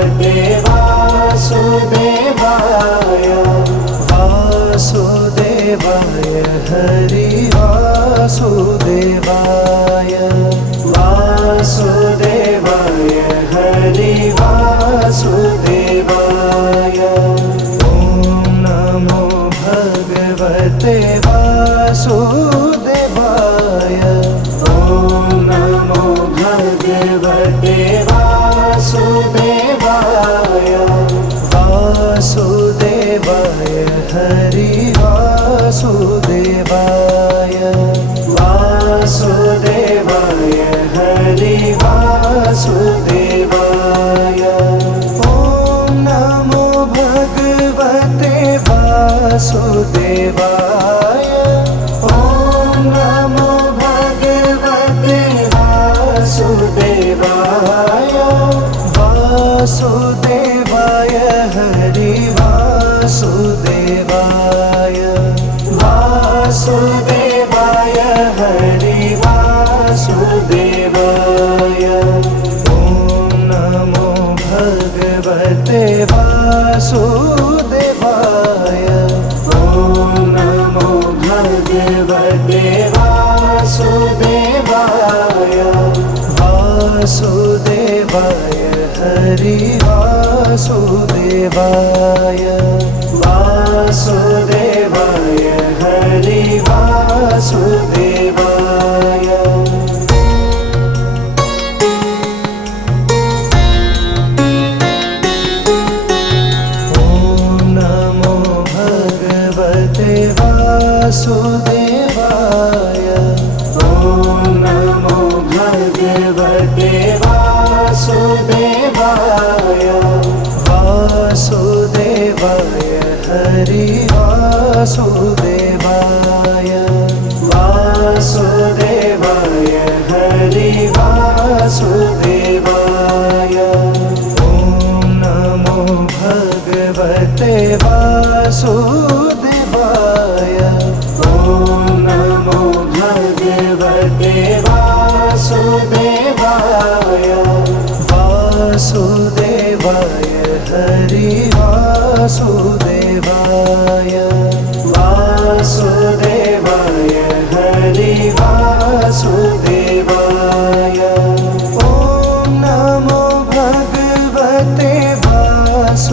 भगवते वासुदेवाय। वासुदेवाय हरि वासुदेवाय। वासुदेवाय हरि वासुदेवाय। ॐ नमो भगवते वासुदेवाय। ॐ नमो भगवते वासुदेवाय। वासुदेवाय हरि वासुदेवाय। वासुदेवाय हरि वासुदेवाय। ॐ नमो भगवते वासुदेवाय। ॐ नमो भगवते वासुदेवाय। वासुदेवाय हरि वासुदेवाय। वासुदेवाय हरि वासुदेवाय। ॐ नमो भगवते वासुदेवाय। ॐ नमो भगवते वासुदेवाय। वासुदेवाय हरि वासुदेवाय। वासुदेवाय हरि वासुदेवाय। ॐ नमो भगवते वासुदेवाय। ॐ नमो भगवते वासुदेवाय। वासुदेवाय हरि वासुदेवाय। वासुदेवाय हरि वासुदेवाय। ॐ नमो भगवते वासुदेवाय। ॐ नमो भगवते वासुदेवाय। वासुदेवाय हरि वासुदेवाय। वासुदेवाय हरि वासुदेवाय। ॐ नमो भगवते वासुदेवाय।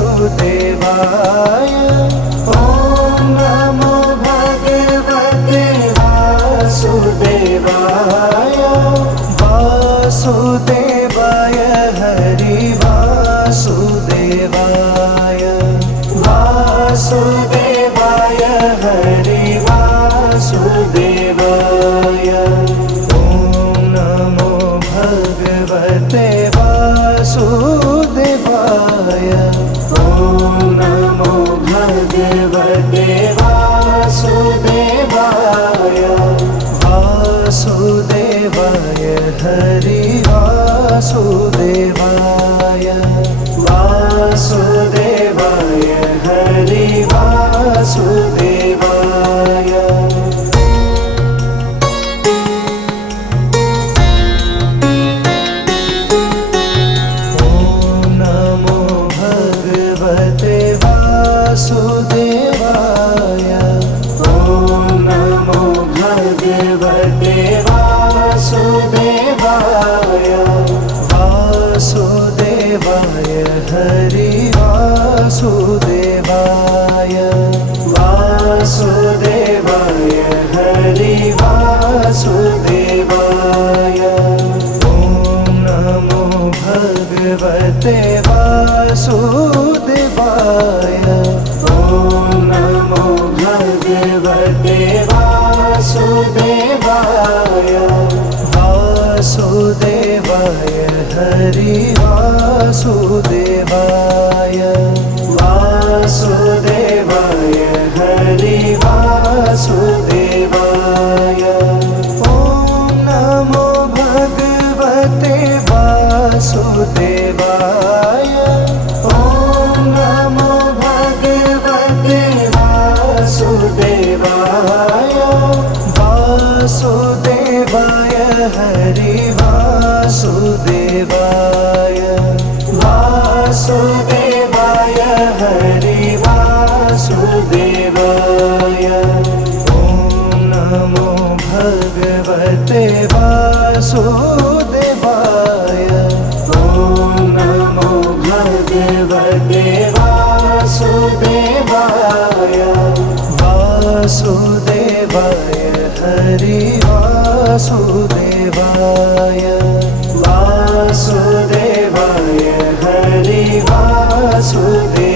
ॐ नमो भगवते वासुदेवाय। वासुदेवाय हरि वासुदेवाय। वासुदेवाय हरि वासुदेवाय। ॐ नमो भगवते वासुदेवाय। ॐ नमो भगवते वासुदेवाय। वासुदेवाय हरि वासुदेवाय। वासुदेवाय हरि वासुदेवाय। ॐ नमो भगवते वासुदेवाय। ॐ नमो भगवते वासुदेवाय। वासुदेवाय हरि वासुदेवाय। वासुदेवाय हरि वासुदेवाय। ॐ नमो भगवते वासुदेवाय। ॐ नमो भगवते वासुदेवाय। वासुदेवाय हरि वासुदेवाय। वासुदेवाय हरि वासुदेवाय। ॐ नमो भगवते वासुदेवाय। ॐ नमो भगवते वासुदेवाय। वासुदेवाय हरि वासुदेवाय। वासुदेवाय वासुदेवाय वासुदेवाय हरि वासुदेवाय वासुदेवाय हरि वासुदेवाय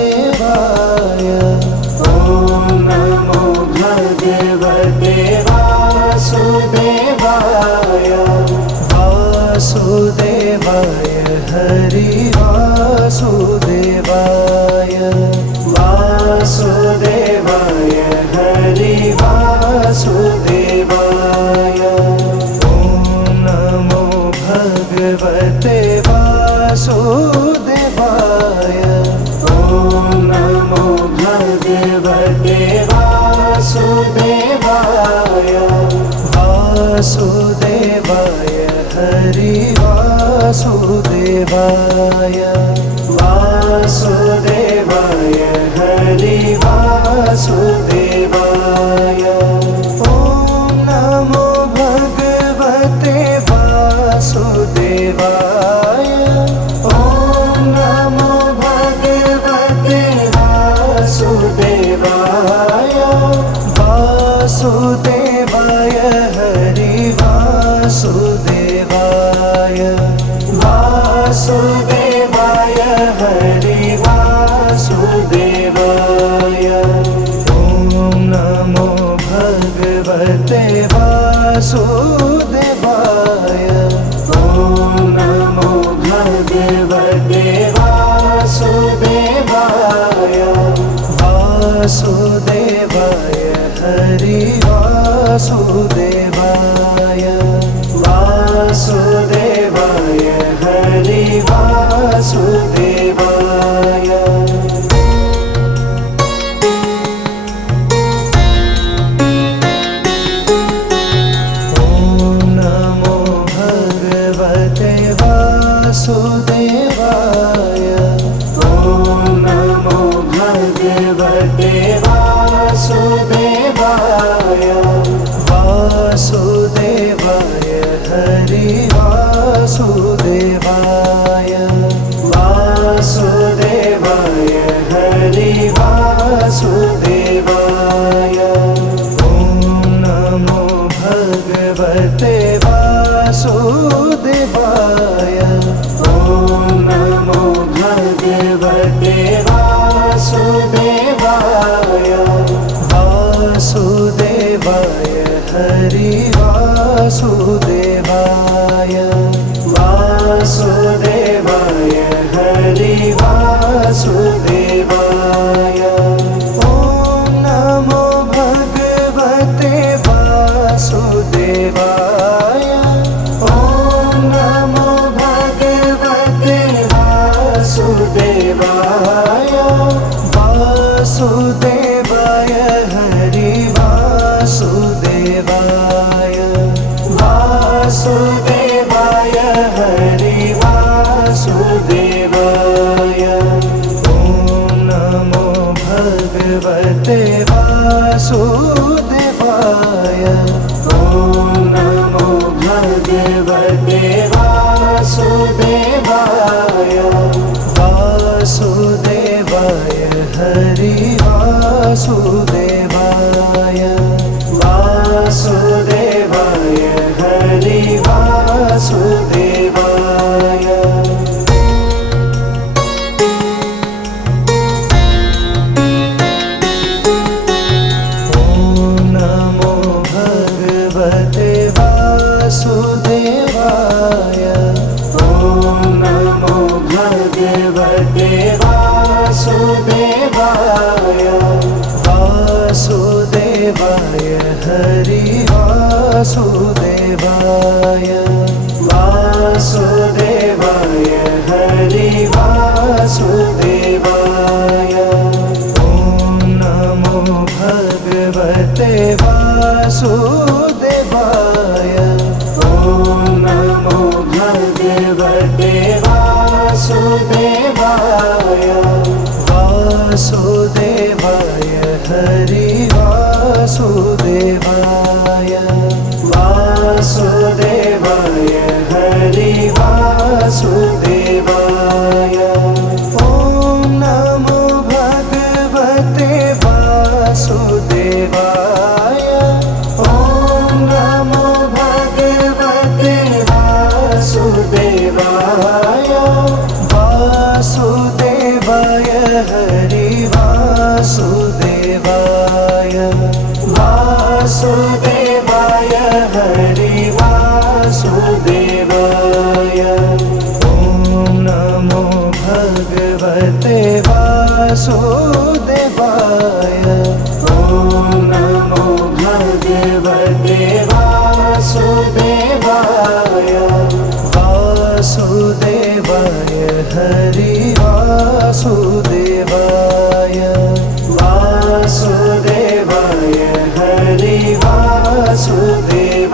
वासुदेवाय ॐ नमो भगवते वासुदेवाय वासुदेवाय हरि वासुदेवाय वासुदेवाय हरि वासुदेवाय ॐ नमो भगवते वासुदेवाय ॐ नमो भगवते वासुदेवाय वासुदेवाय हरि वासुदेवाय वासुदेवाय हरि वासुदेवाय ॐ नमो भगवते वासुदेवाय ॐ नमो भगवते वासुदेवाय वासुदेवाय हरि वासुदेवाय वासुदेवाय हरि वासुदेवाय ॐ नमो भगवते वासुदेवाय ॐ नमो भगवते वासुदेवाय वासुदेवाय हरि वासुदेवाय वासुदेवाय हरि वासुदेवाय ॐ नमो भगवते वासुदेवाय ॐ नमो भगवते वासुदेवाय वासुदेवाय हरि वासुदेवाय वासुदेवाय हरि वासुदेवाय ॐ नमो भगवते वासुदेवाय ॐ नमो भगवते वासुदेवाय वासुदेवाय हरि वासुदेवाय वासुदेवाय हरि वासुदेवाय ॐ नमो भगवते वासुदेवाय ॐ नमो भगवते वासुदेवाय वासुदेवाय हरि वासुदेवाय वासुदेवाय हरि वासुदेवाय ॐ नमो भगवते वासुदेवाय ॐ नमो भगवते वासुदेवाय वासुदेवाय हरि वासुदेवाय वासुदेवाय हरि वासुदेवाय ॐ नमो भगवते वासुदेवाय ॐ नमो भगवते वासुदेवाय वासुदेवाय हरि वासुदेवाय वासुदेवाय हरि वासुदेवाय ॐ नमो भगवते वासुदेवाय ॐ नमो भगवते वासुदेवाय वासुदेवाय हरि वासुदेवाय वासुदेवाय हरि वासुदेवाय ॐ नमो भगवते वासुदेवाय ॐ नमो भगवते वासुदेवाय वासुदेवाय हरि वासुदेवाय वासुदेवाय हरि वासुदेवाय ॐ नमो भगवते वासुदेवाय ॐ नमो भगवते वासुदेवाय वासुदेवाय हरि वासुदेवाय वासुदेवाय हरि वासुदेवाय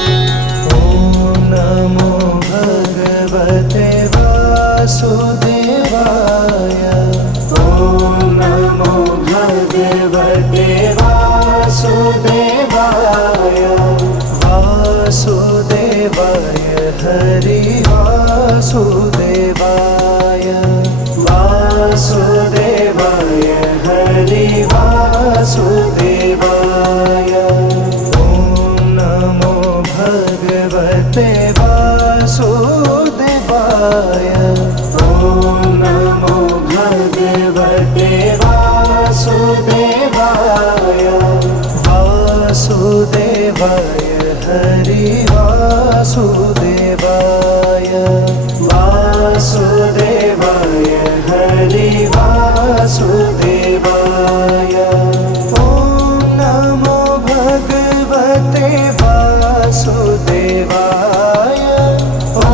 ॐ नमो भगवते वासुदेवाय ॐ नमो भगवते वासुदेवाय वासुदेवाय हरि वासुदेवाय वासुदेवाय हरि वासुदेवाय ॐ नमो भगवते वासुदेवाय ॐ नमो भगवते वासुदेवाय वासुदेवाय हरि वासुदेवाय वासुदेवाय हरि वासुदेवाय ॐ नमो भगवते वासुदेवाय ॐ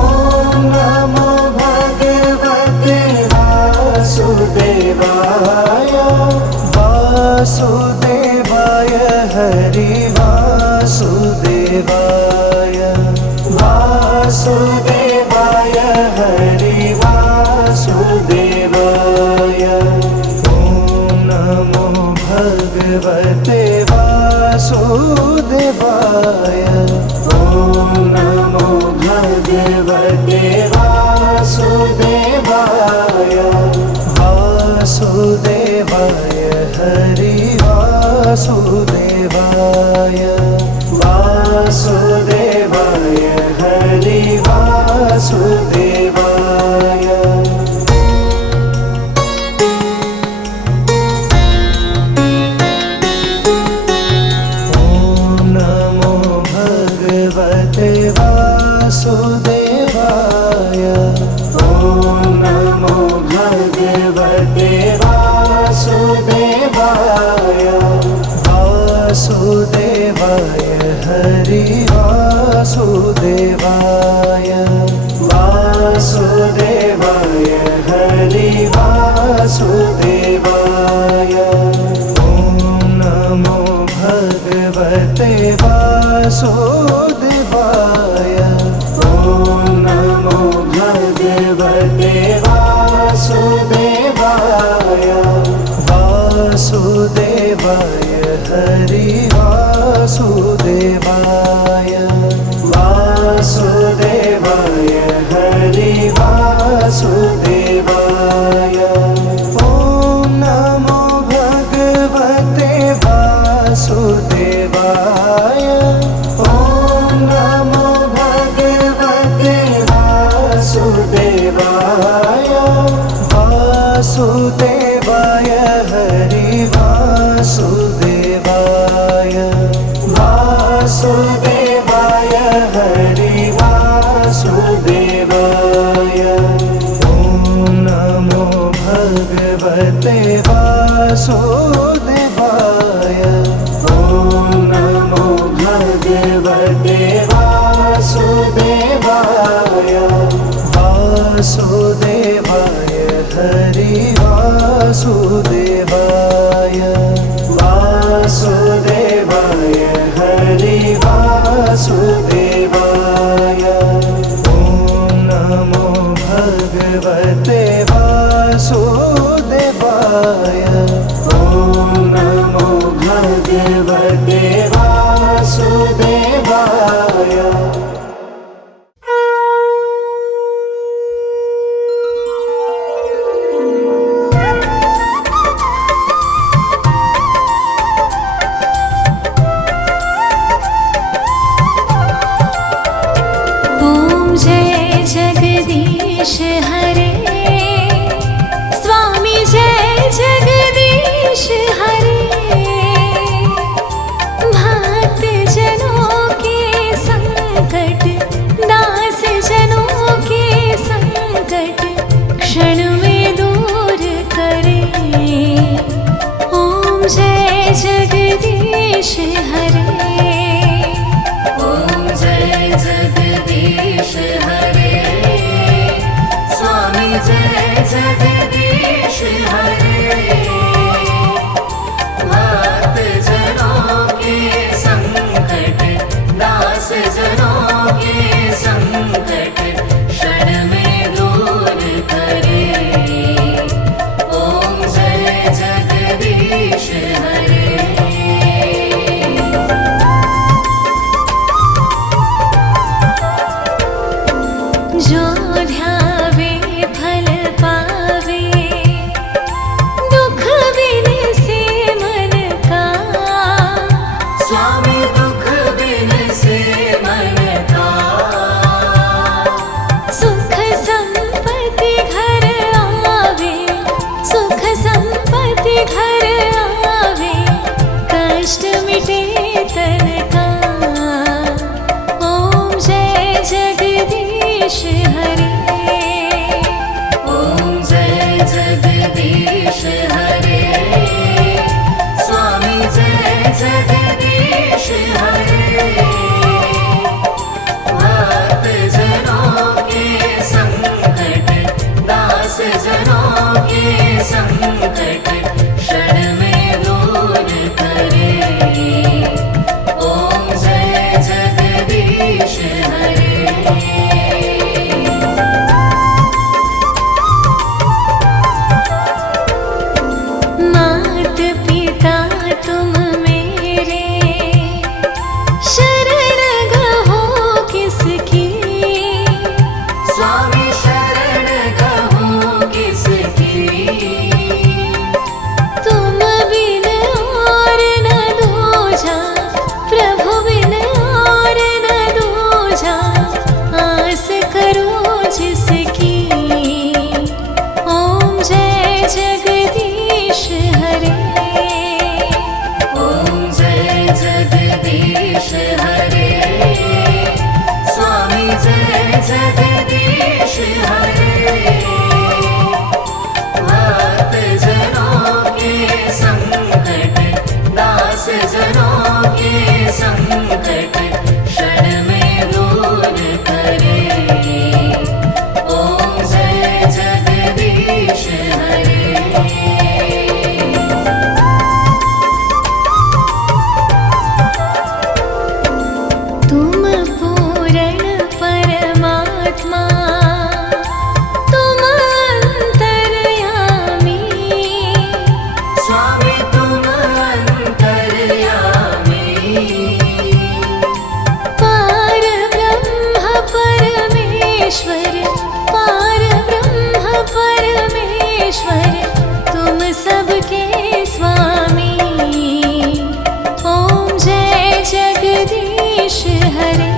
नमो भगवते वासुदेवाय वासुदेवाय हरि वासुदेवाय वासुदेवाय हरि वासुदेवाय ॐ नमो भगवते वासुदेवाय ॐ नमो भगवते वासुदेवाय वासुदेवाय हरि वासुदेवाय वासुदेवाय हरि वासुदेवाय ॐ नमो भगवते वासुदेवाय ॐ नमो भगवते वासुदेवाय वासुदेवाय हरि वासुदेवाय वासुदेवाय हरि वासुदेवाय ॐ नमो भगवते वासुदेवाय ॐ नमो भगवते वासुदेवाय वासुदेवाय हरि वासुदेवाय वासुदेवाय हरि वासुदेवाय ॐ नमो भगवते वासुदेवाय ॐ नमो भगवते वासुदेवाय वासुदेवाय हरि वासुदेवाय वासुदेवाय हरि वासुदेवाय ॐ नमो भगवते वासुदेवाय ॐ नमो भगवते वासुदेवाय वासुदेवाय हरि वासुदेवाय वासुदेवाय हरि वासुदेवाय वासुदेवाय। ॐ नमो भगवते वासुदेवाय। हरे स्वामी जय जगदीश हरे। भक्त जनों के संकट दास जनों के संकट क्षण में दूर करे। ओम जय जगदीश हरे। ओम जय जगदीश हरे स्वामी जय जगदीश हरे। भक्त जनों के संकट दास जनों के संकट क्षण में दूर करे। ओम जय जगदीश हरे। जो ध्यावे फल पावे दुख बिन से मन का। स्वामी दुख बिन से मन का। सुख संपत्ति घर आवे सुख संपत्ति घर आवे कष्ट मिटे तन का। ओम जय जगदीश हरे। ओम जय जगदीश हरे स्वामी जय जगदीश हरे। भक्त जनों के संकट दास जनों के संकट क्षण में दूर करे। ओम जय जगदीश हरे। मात पिता तुम मेरे शरण गहो किसकी। स्वामी शरण गहो किसकी। तुम बिन और न दूजा प्रभु बिन और न दूजा आस करो जिसकी। ओम जय जगदीश हरे। ओम जय जगदीश हरे स्वामी जय जगदीश हरे। भक्त जनों के संकट दास जनों के संकट क्षण में दूर करे। ओम जय जगदीश हरे। तुम पूर्ण परमात्मा तुम अंतर्यामी। स्वामी तुम अंतर्यामी। पार ब्रह्म परमेश्वर पार ब्रह्म परमेश्वर तुम सबके स्वामी। ओम जय जगदीश हरे।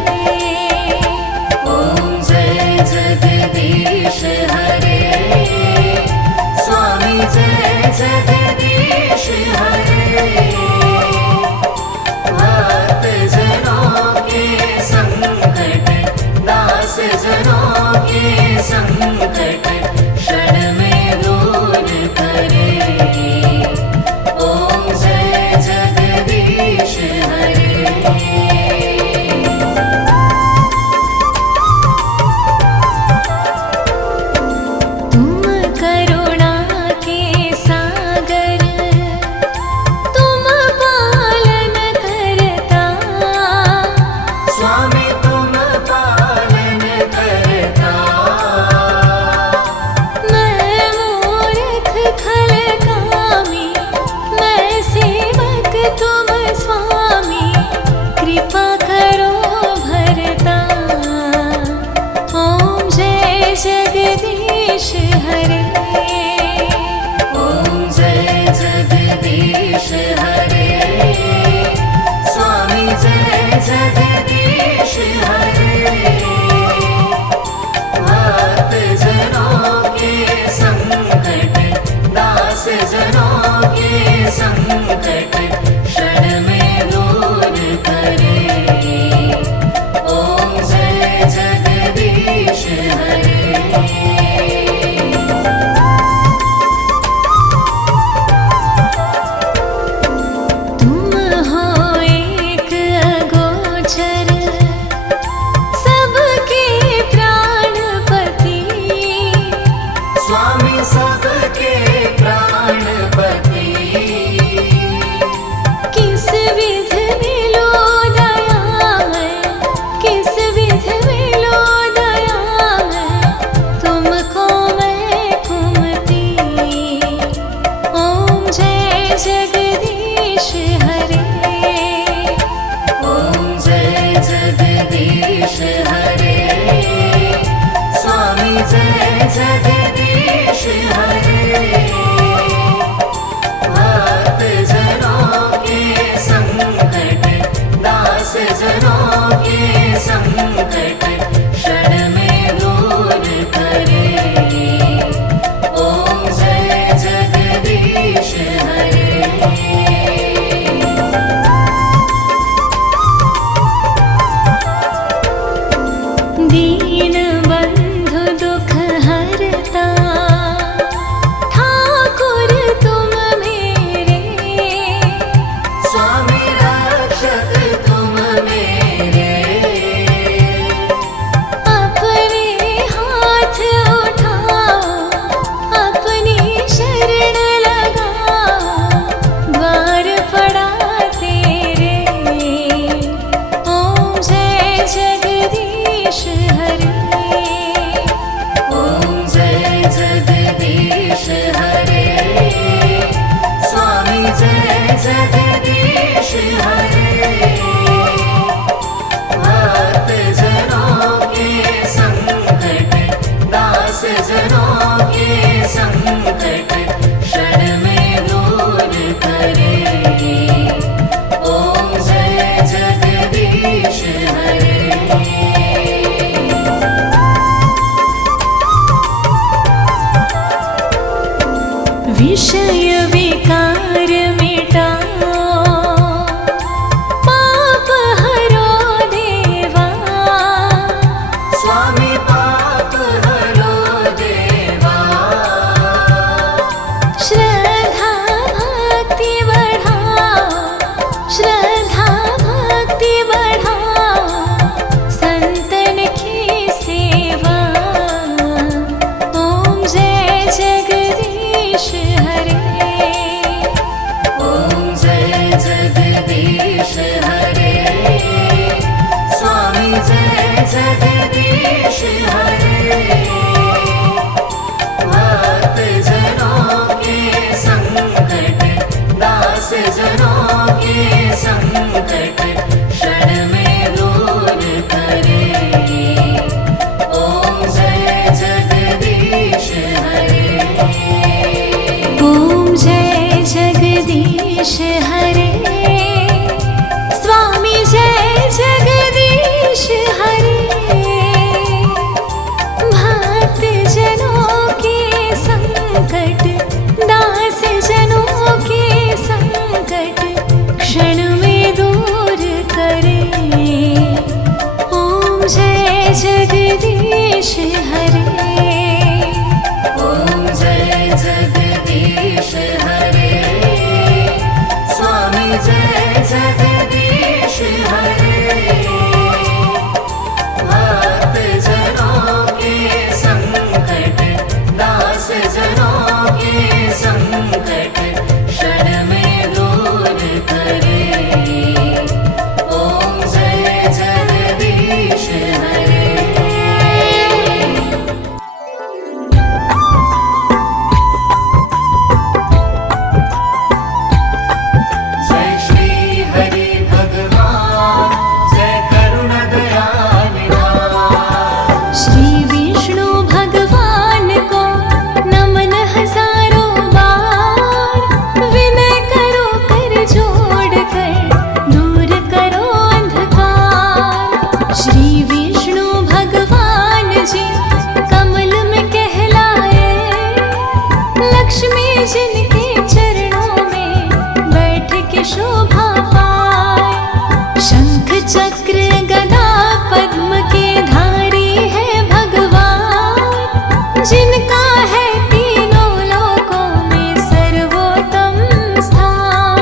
जगदीश हरे। ॐ जय जगदीश हरे स्वामी जय जगदीश हरे। भक्त जनों के संकट दास जनों के संकट क्षण में दूर करे। ॐ जय जगदीश हरे। तुम हो एक अगोचर सबके प्राणपति। स्वामी सबके प्राणपति। किस विध मिलो दयामय, किस विध मिलो दयामय, तुमको मैं कुमति। ओम जय जगदीश हरे। ॐ जय जगदीश हरे स्वामी जय जगदीश हरे। भक्त जनों के संकट दास जनों के संकट क्षण में दूर करे। ॐ जय जगदीश हरे। दीन बंधु दुख हरता ठाकुर तुम मेरे। स्वामी रक्षक तुम मेरे। श्री विष्णु भगवान जी कमल में कहलाए, लक्ष्मी जिनके चरणों में बैठ के शोभा पाए। शंख चक्र गदा पद्म के धारी है भगवान, जिनका है तीनों लोकों में सर्वोत्तम स्थान।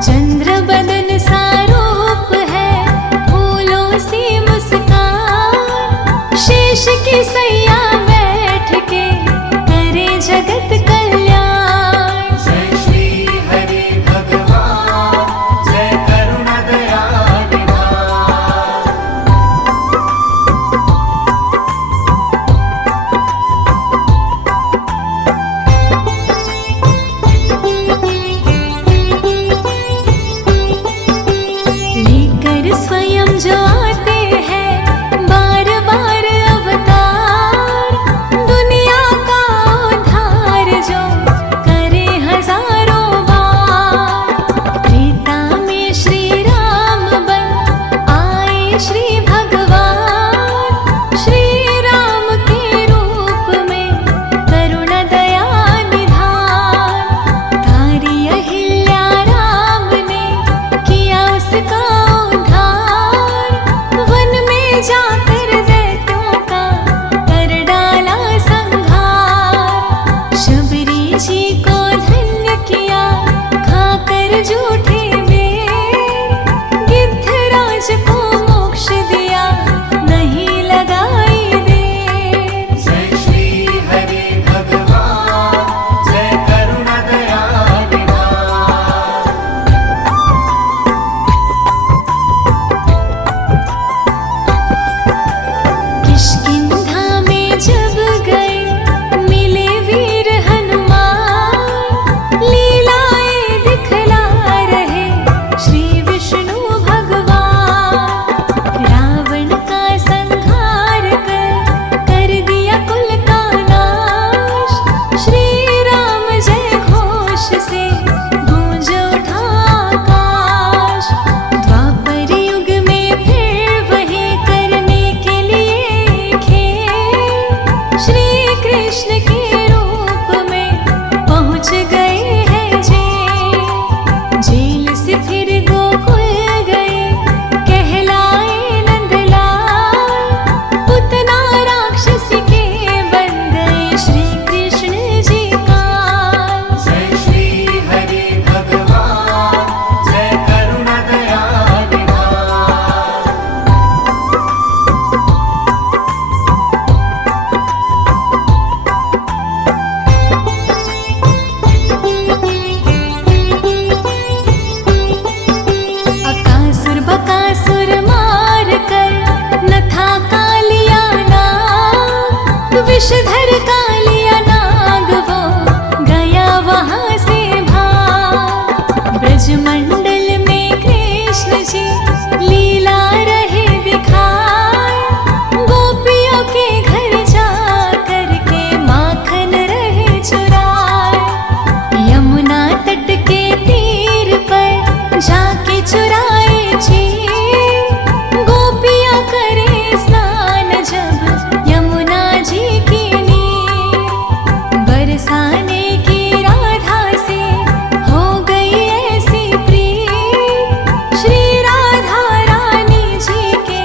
चंद्र बदन सा रूप है, फूलों सी मुस्कान, शेष की सैया बैठ के करे जगत कल्याण। जय श्री हरि भगवान, जय करुणा दया निधान। लेकर स्वयं जो आते हैं बार बार अवतार, दुनिया का उद्धार जो करे हजारों बार। त्रेता में श्री राम बन आए श्री भगवान, श्री राम के रूप में करुणा दया निधान। तारी अहिल्या राम ने किया उसका उद्धार, वन में जाकर दैत्यों का कर डाला संहार। शबरी जी को धन्य किया खाकर झूठे बेर, गिद्धराज को मोक्ष दिया नहीं लगाई देर। जय श्री हरि भगवान, जय करुणा दया निधान। किष्किंधा में जब गए मिले वीर हनुमान, लीलाएं दिखला रहे श्री विष्णु भगवान। रावण का संहार कर दिया कुल का नाश, श्री राम जय घोष से गूंज उठा आकाश। द्वापर युग में फिर वही करने के लिए खेल, श्री कृष्ण के रूप में पहुंच गए हैं जेल। जेल से फिर गोकुल गए कहलाए नंदलाल, पुतना राक्षस के बन गए श्री कृष्ण जी काल। जय श्री हरि भगवान, जय करुणा दया निधान। अकासुर बकासुर मार कर न था कालिया नाग, विषधर कालिया नाग वो गया वहां से भाग। ब्रजमंडल में कृष्ण जी लीला रहे दिखाए, गोपियों के घर जा कर के माखन रहे चुराए। यमुना तट के तीर पर जाके चुराए चीर, गोपियाँ करे स्नान जब यमुना जी की नीर। बरसाने की राधा से हो गई ऐसी प्रीत, श्री राधा रानी जी के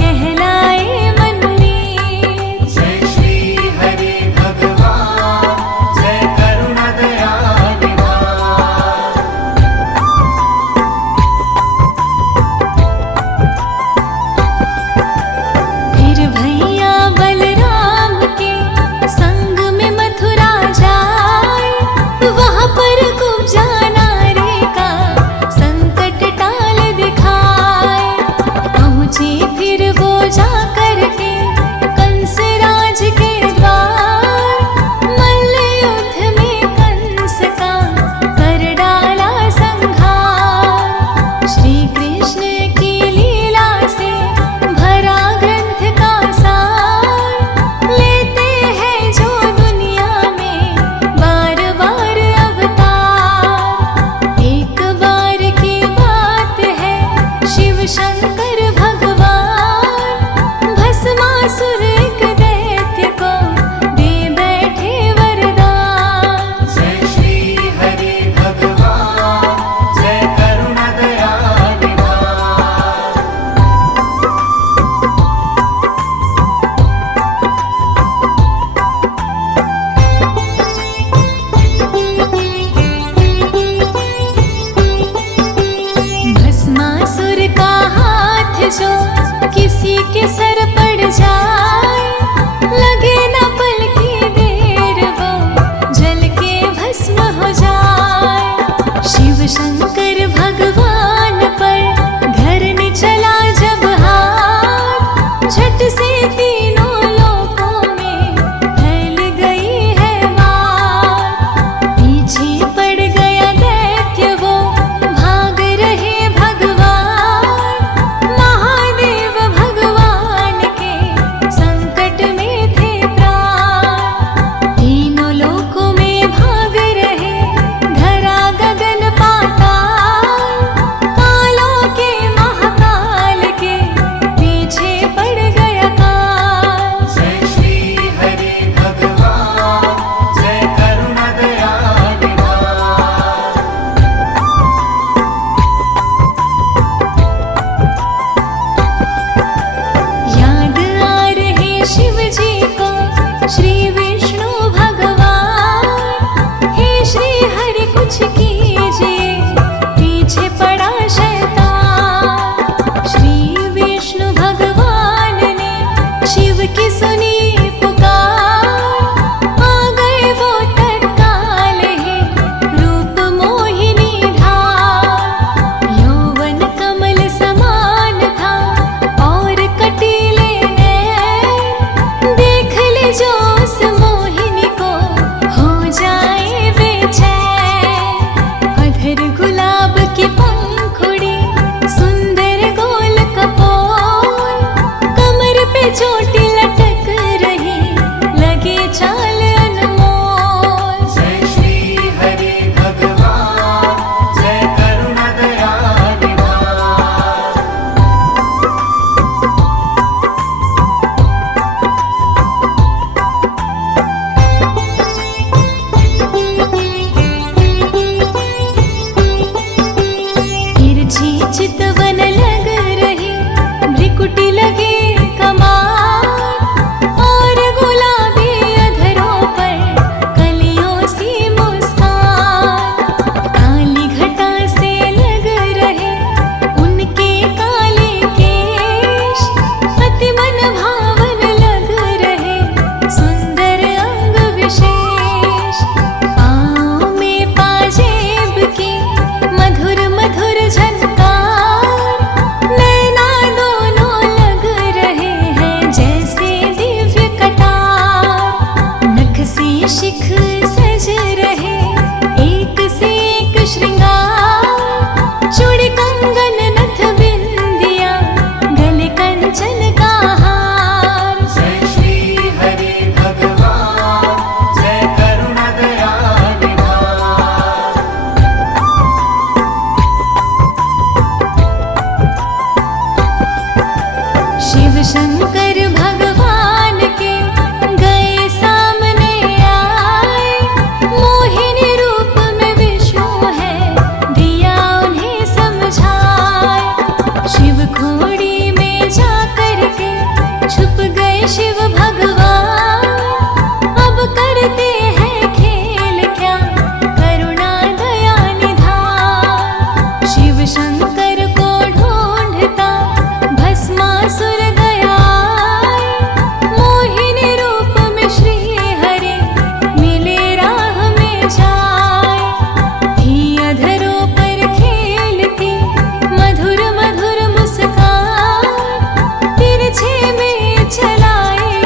कहलाए मनमीत। जय श्री हरि भगवान, जय करुणा दया निधान। फिर भैया बलराम के संग में मथुरा जाए, वहां पर कुब्जा नारी का संकट टाल दिखाए। पहुंचे फिर वो जा कर के कंस राज के द्वार, मल्ल युद्ध में कंस का कर डाला संहार। श्री कृष्ण की लीला से भरा ग्रंथ का सार, लेते हैं जो दुनिया में बार बार अवतार। एक बार की बात है शिव शंकर भगवान किसी के सर पड़ जाए, लगे न पल की देर वो जल के भस्म हो जाए। शिव शंकर भगवान पर धरने चला जब हाथ, झट से तीनों लोकों में फैल गई है मार। पीछे पड़ गया दैत्य वो भाग रहे भगवान, महादेव भगवान के संकट में थे प्राण। तीनों लोकों में भाग रहे धरा गगन पाताल, कालों के महाकाल के पीछे पड़ गया काल। जय श्री हरि भगवान, जय करुणा दया निधान। याद आ रहे शिव जी को श्री विष्णु भगवान, हे श्री हरि कुछ कीजिए पीछे पड़ा शैतान। श्री विष्णु भगवान ने शिव की सुनी पुकार, आ गए वो तत्काल ही रूप मोहिनी धार। यौवन कमल समान था और कटीले नैन, देख ले जो उस मोहिनी को हो जाए बेचैन। अधर गुलाब की पंखुड़ी, सुंदर गोल कपोल, कमर पे चोटी लटक रही, लगे चाल अनमोल। जय श्री हरि भगवान, जय करुणा दया निधान। तिरछी चितवन लग रही, भ्रिकुटी लगे कमाल, और गुलाबी अधरों पर कलियों सी मुस्कान। काली घटा से लग रहे उनके काले केश, अति मन भावन लग रहे सुंदर अंग विशेष। पाँव में पाजेब की मधुर मधुर झनकार, नैना दोनों लग रहे हैं जैसे दिव्य कटार। नख से शिख सज रहे एक से एक श्रृंगार, चूड़ी कंगन नथ बिंदिया, गले कंचन का हार। जय श्री हरि भगवान, जय करुणा दया निधान। शिव शंकर भगवान के गए सामने आए, मोहिनी रूप में विष्णु है दिया उन्हें समझाए। शिव खोड़ी में जा करके छुप गए शिव भगवान, अब करते हैं खेल क्या करुणा दया निधान। शिव शंकर को ढूंढता भस्मासुर गया, मोहिनी रूप में श्री हरि मिले राह में जाए। थी अधरों पर खेलती मधुर मधुर मुस्कान, तिरछे में चलाए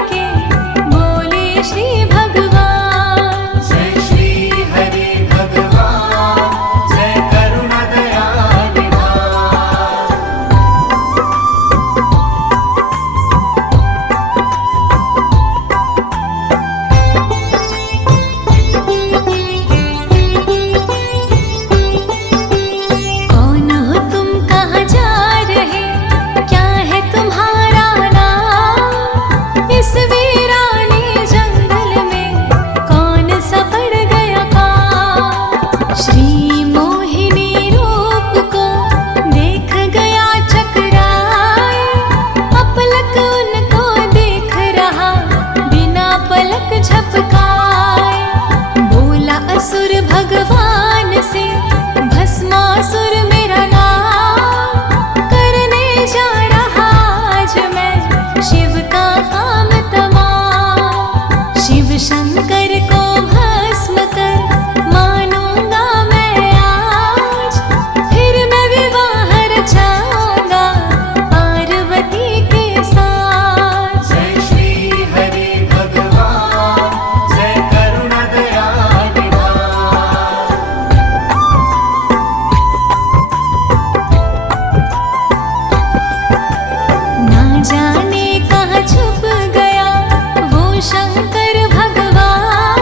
जाने कहाँ छुप गया वो शंकर भगवान।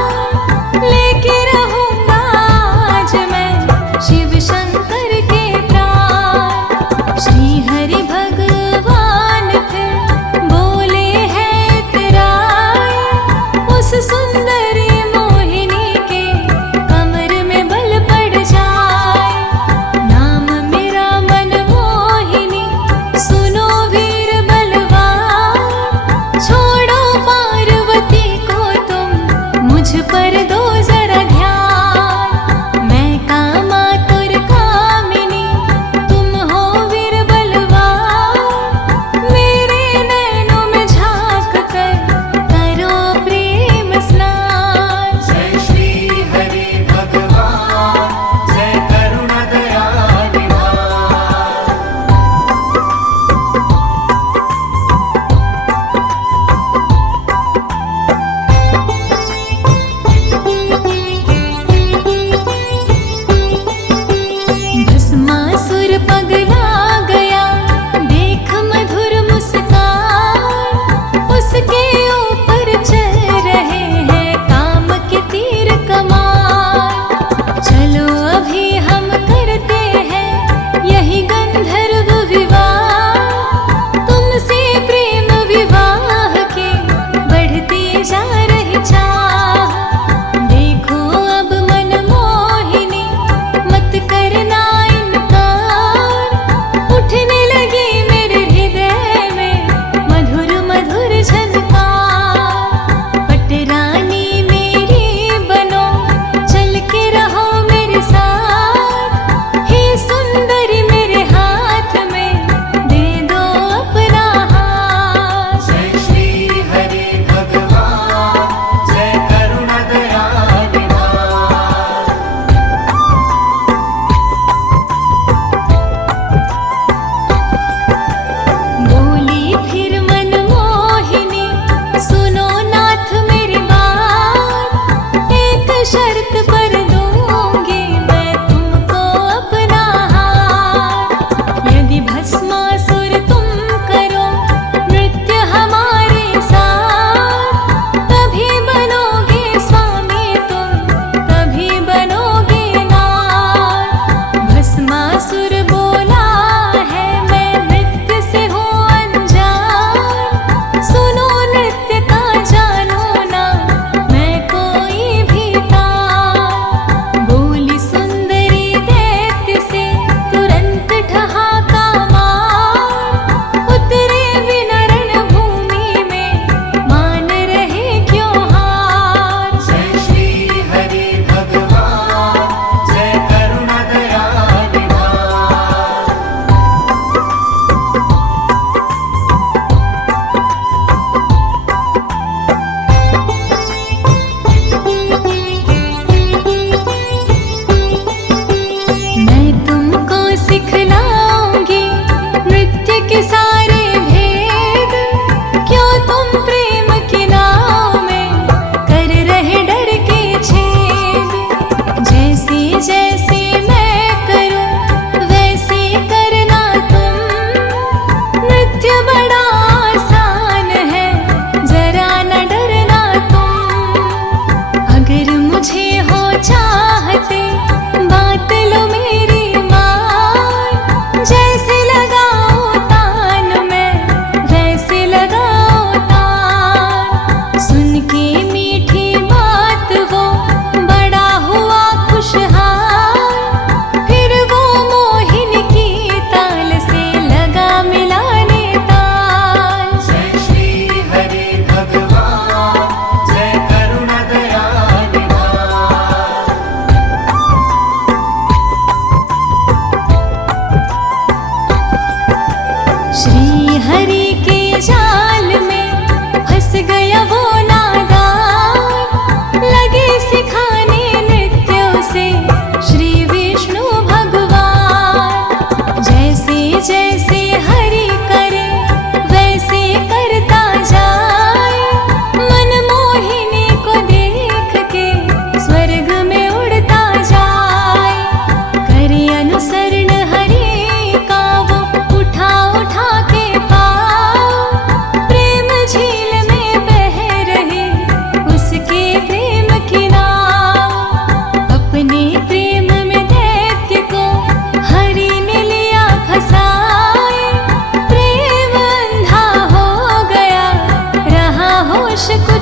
लेके रहूंगा आज मैं शिव शंकर के प्राण। श्री हरि भगवान फिर बोले है इतराए, उस सुंदरी मोहिनी के कमर में बल पड़ जाए। नाम मेरा मनमोहिनी, सुनो वीर बलवान।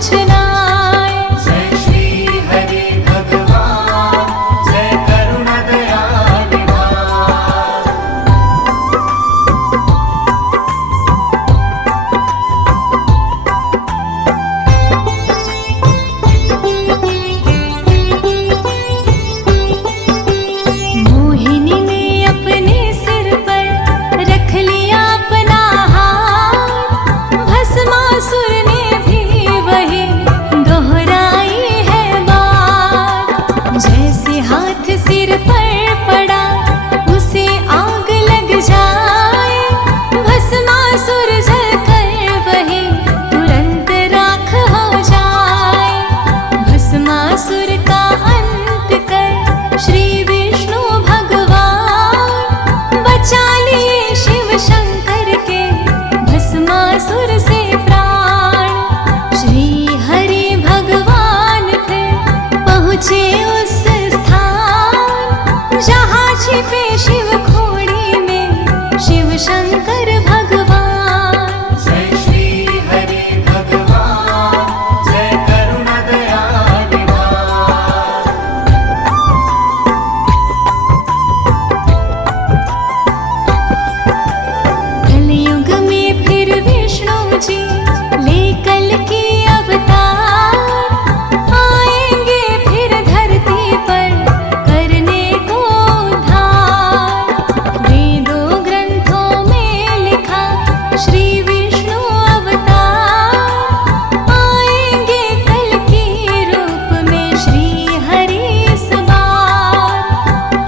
कुछ नाय। जय श्री हरि भगवान जय करुणा दया निधान। मोहिनी ने अपने सिर पर रख लिया अपना हाथ, भस्मासुर ने भी वही दोहराई है बात। जैसे हाथ सिर पर पड़ा उसे आग लग जाए, भस्मासुर जलकर वही तुरंत राख हो जाए। भस्मासुर का अंत कर श्री विष्णु भगवान बचा लिए शिव शंकर के भस्मासुर से प्राण। श्री हरि भगवान फिर पहुँचे उस स्थान, जहाँ छिपे शिव खोड़ी में शिव शंकर भगवान। जय श्री हरि भगवान जय करुणा दया निधान। कलयुग में फिर विष्णु जी ले कल की अवतार, आएंगे फिर धरती पर करने को उद्धार। वेदों ग्रंथों में लिखा श्री विष्णु अवतार, आएंगे कल की रूप में श्री हरि इस बार।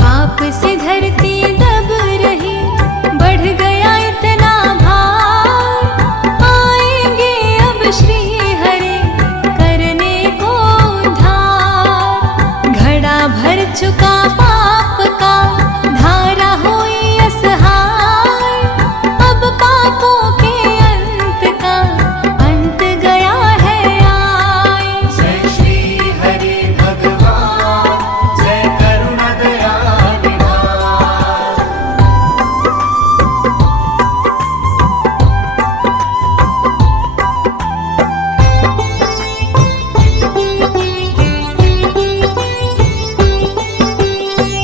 पाप से धरती दब रही, बढ़ गया इतना भार, आएंगे अब श्री हरि करने को उद्धार। घड़ा भर चुका पाप का, धारा हुई असहाय, अब पापों के अंत का अंत गया है आय। जय श्री हरि भगवान जय करुणा दया निधान।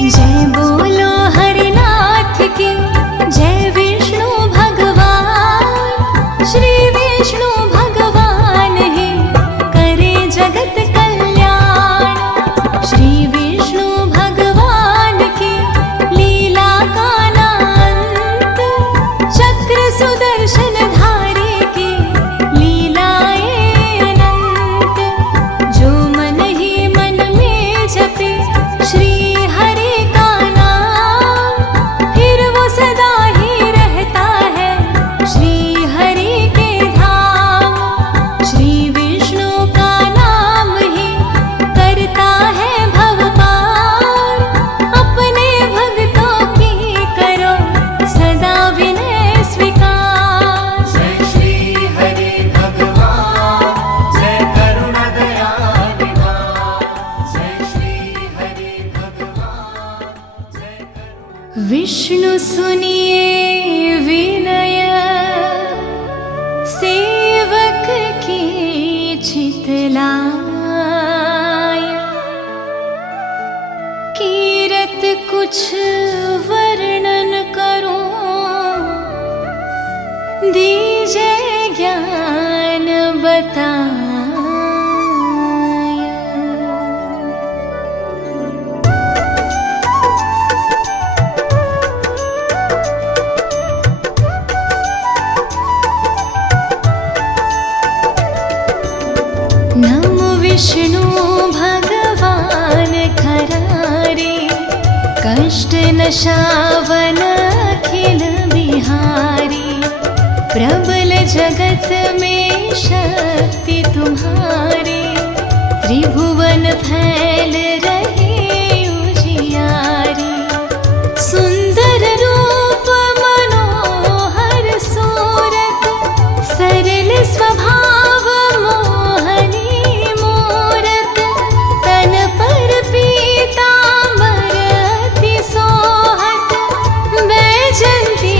जय बोलो हरिनाथ की, जय विष्णु भगवान। श्री विष्णु भगवान ही करे जगत कल्याण। श्री विष्णु भगवान की लीला का नांत, चक्र सुदर्शन धारी की लीलाएं अनंत। जो मन ही मन में जपे श्री हरि का नाम, फिर वो सदा ही रहता है श्री हरि के धाम। श्री विष्णु का नाम ही करता है भव पार, अपने भक्तों की करो सदा विनय स्वीकार। जय श्री हरि भगवान जय करुणा दया निधान। जय श्री हरि भगवान जय करुणा। विष्णु सुनिए विनय, सेवक की चितलाय। कीरत कुछ वर्णन करूं, दीजिए ज्ञान बताय। नमो विष्णु भगवान खरारे, कष्ट नशावन अखिल बिहारी। प्रबल जगत में शक्ति तुम्हारी, त्रिभुवन फैल रहे उजियारी। सुंदर रूप मनोहर सूरत, सरल स्वभाव मोहनी मूरत। तन पर पीतांबर अति सोहत, बैजंती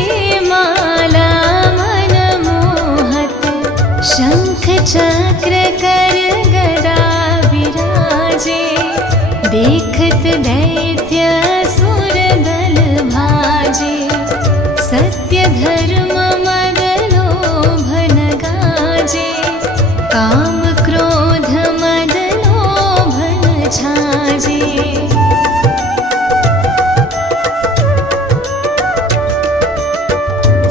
माला मन मोहत। शंख चक्र कर गदा विराजे, देखत दैत्य असुर दल भाजे। सत्य धर्म मद लोभ न गाजे, काम क्रोध मद लोभ न छाजे।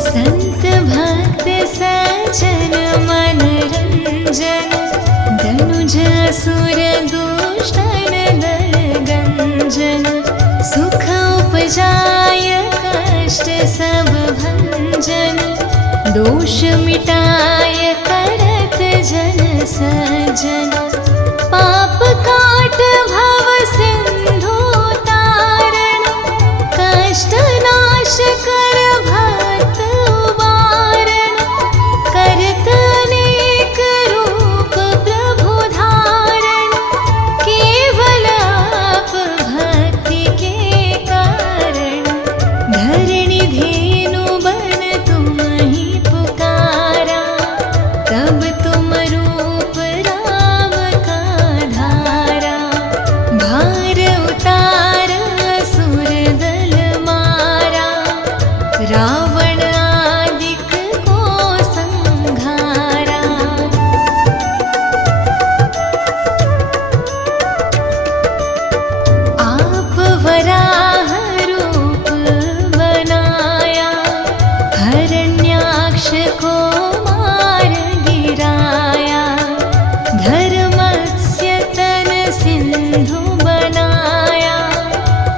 संत भक्त सज्जन मन रंजन, धनुज असुर दुष्टन दल गंजन। सुख उपजाय कष्ट सब भंजन, दोष मिटाय करत जन सज्जन। पाप काट भव सिंधु तारण, कष्ट नाश कर भक्त उबारण। करत अनेक रूप प्रभु धारण, केवल आप भक्ति के कारण। धरणी धेनु बन तुम ही पुकारा, तब तुम रूप राम का धारा। भार उतार असुर दल मारा, रावण आदिक को संघारा। आप वराह रूप बनाया, हरण्याक्ष को मार गिराया। धर्मस्य तन सिंधु बनाया,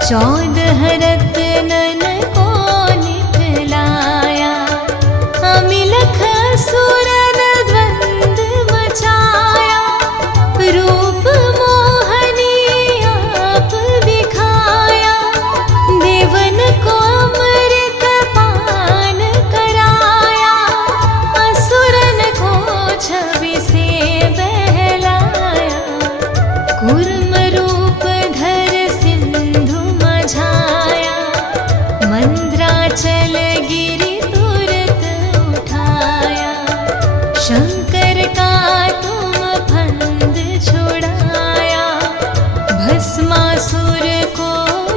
14 रत्नन को निकलाया। अमिलख असुरन द्वंद मचाया, रूप मोहनी आप दिखाया। देवन को अमृत पान कराया, असुरन को छवि से बहलाया। कूर्म रूप धर सिंधु मझाया, मंद्राचल गिरि तुरत उठाया। शंकर का तुम फंद छुड़ाया, भस्मासुर को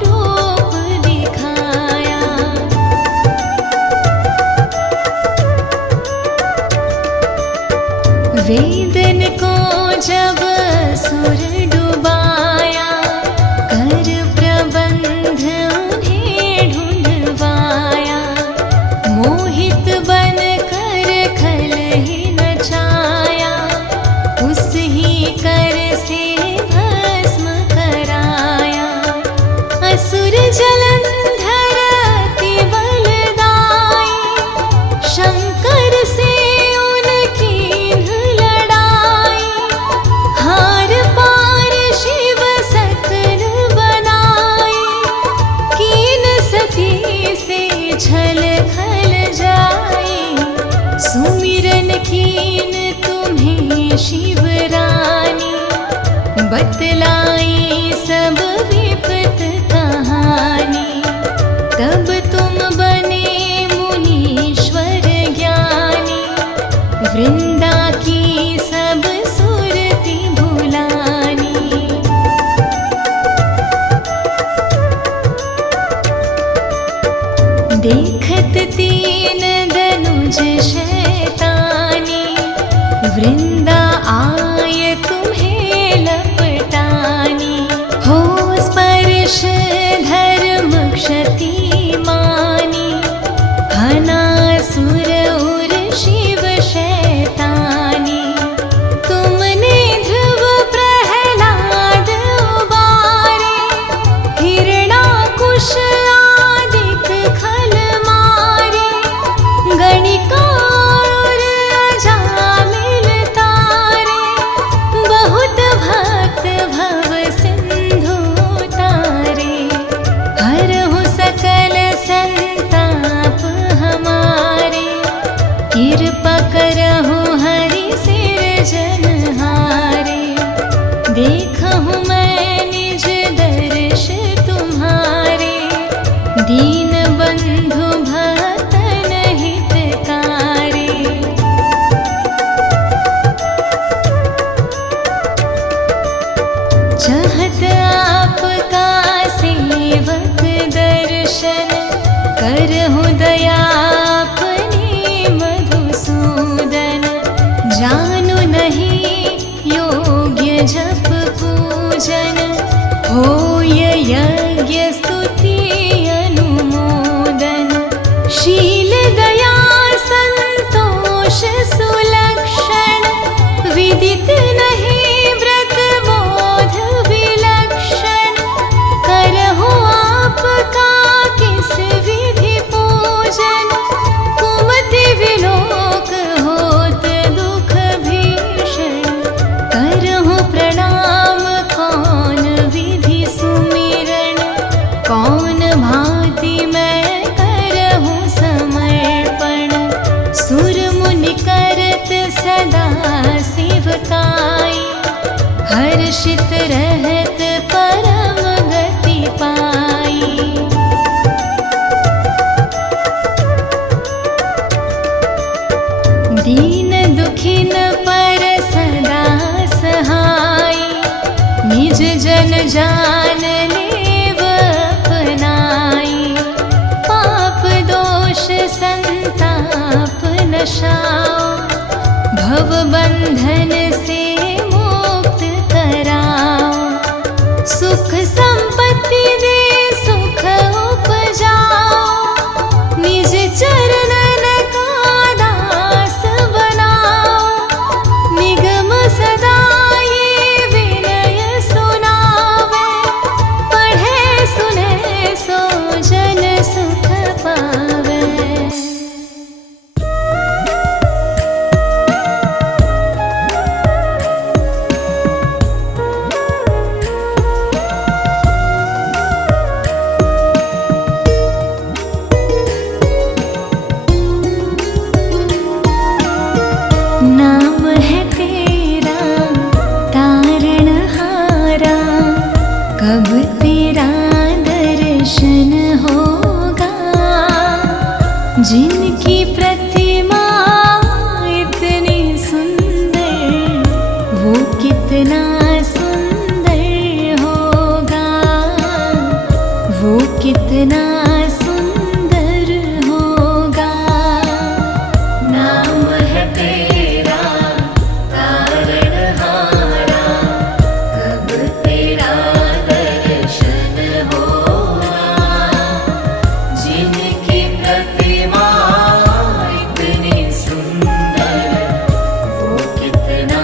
रूप दिखाया। वेदन को जब असुर डुबाया, कर प्रबंध उन्हें ढूंढवाया। मोहित बन कर खल ही नचाया, उस ही कर से भस्म कराया। असुर जलंधर अति बलदाई, शंकर से उनकी लड़ाई। हार पार शिव सकल बनाई, कीन सती से छल खल जाई। सुमिरन कीन तुम्हें शिव रानी, बतलाई सब विपत कहानी। तब तुम बने मुनीश्वर ज्ञानी, वृंदा की सब सुरति भुलानी। देखत तीन धनुज शैतानी, वृंदा आय तुम्हें लपटानी। हो स्पर्श धर्म क्षति मानी, हनासुर उर शिव शैतानी। तुमने ध्रुव प्रहलाद उबारे, हिरणाकुश आदिक खल मारे। गणिका और अजामिल तारे, बहुत भक्त भव सिंधु तारे। हरहु सकल संताप हमारे, कृपा करहु हरि सिरजनहारे। देखहु मैं निज दर्श तुम्हारे, दीन बंधु भक्तन हितकारी। होय यज्ञ स्तुति अनुमोदन शील दया संतोष सुलक्षण विदित नहीं व्रत बोध विलक्षण करहु आपका किस विधि पूजन कुमति विलोक होत दुख भीषण करहु प्रणाम कौन विधि सुमिरन कौन भांति मैं करहु समर्पण सुर मुनि करत सदा सेवकाई हर्षित रहत परम गति पाई। दीन दुखिन पर सदा सहाय निज जन जान लेव अपनाई पाप दोष संताप नशाओ भव बंधन से मुक्त कराओ सुख संपत्ति दे सुख उपजाओ निज चरणन का दास बनाओ निगम सदा ये विनय सुनावे पढ़े सुने सो जन सुख पावे। नाम है तेरा तारणहारा कब तेरा दर्शन होगा जिनकी प्रतिमा इतनी सुंदर वो कितना सुंदर होगा वो कितना सुंदर होगा। नाम है तेरा तारणहारा कब तेरा दर्शन होगा जिनकी प्रतिमा इतनी सुंदर वो कितना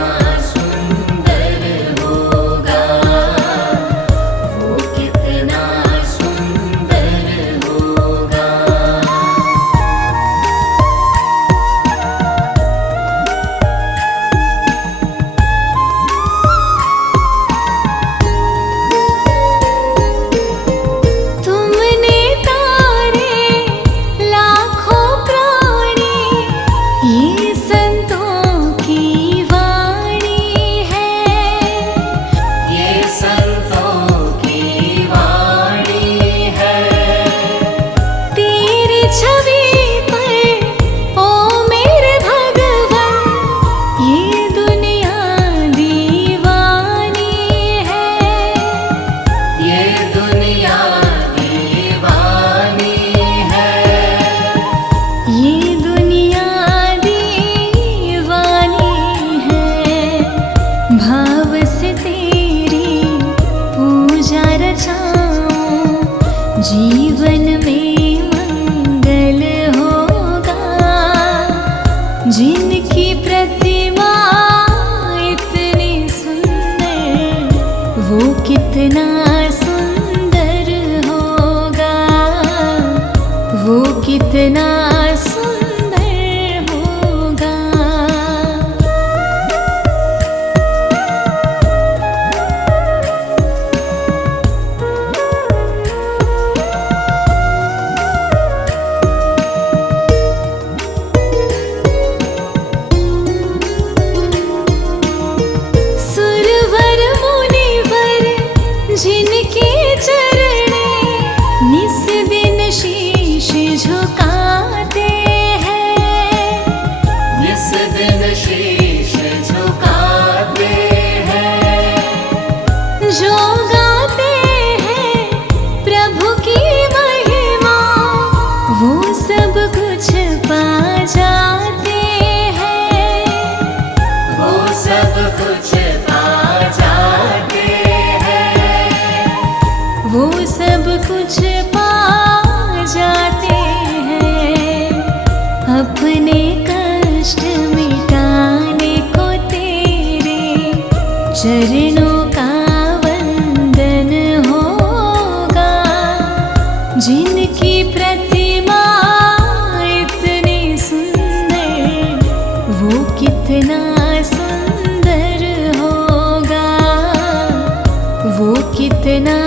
सुंदर होगा वो कितना सुंदर होगा। तुमने तारे लाखों प्राणी ये संतों की वाणी है ये संतों की वाणी है तेरी छवि पर ओ मेरे भगवन ये दुनिया दीवानी है ये दुनिया दीवानी है ये दुनिया दीवानी है भाव से तेरी पूजा रचाऊं जीवन में मंगल होगा जिनकी प्रतिमा इतनी सुंदर वो कितना सुंदर होगा वो कितना सुंदर होगा। सुरवर मुनिवर जिनके चरणे निस दिन शीश झुकाते हैं निस दिन शीश झुकाते हैं जो गाते हैं प्रभु की महिमा वो सब कुछ पा जाते हैं वो सब कुछ पा जाते हैं सुंदर होगा, वो कितना